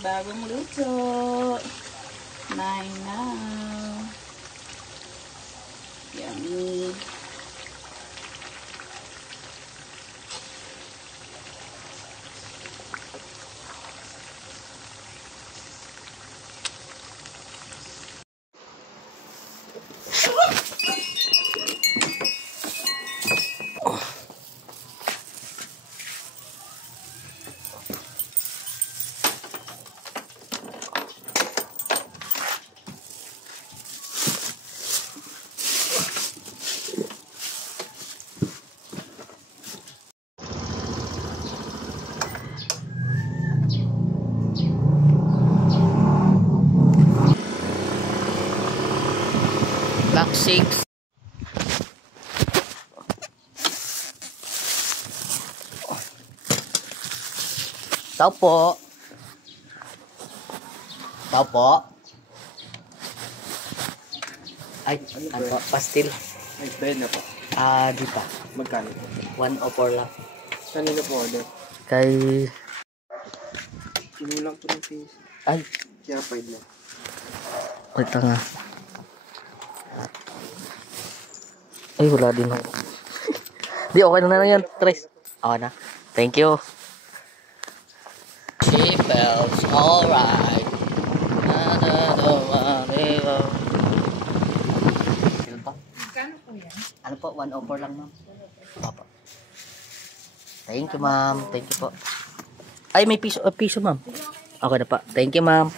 Bagong luto. 9 now. Yummy. Back 6. Tao po. Tao po. Ay, ano po? Pastil. Ay, bayad na po. Di pa. Magkano? 104 lang. Kanino po order? Kay... Sinulang po ng face. Ay, Kaya 5 lang. wait nga. Ay, wala din ako. Di, okay na yan, Tres. Okay na. Thank you. Seatbelts, alright. Ano pa? Magkano po yan? Ano po? 104 lang, ma'am. Opo. Thank you, ma'am. Thank you po. Ay, may piso, ma'am. Okay na pa. Thank you, ma'am.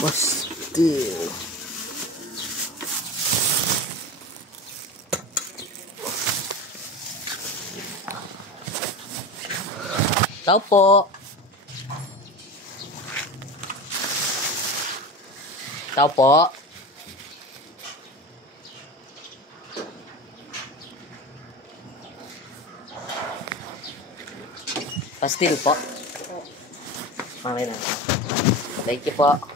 Pastil. Tao po. Tao po. Pastil po. Okay na. Thank you po.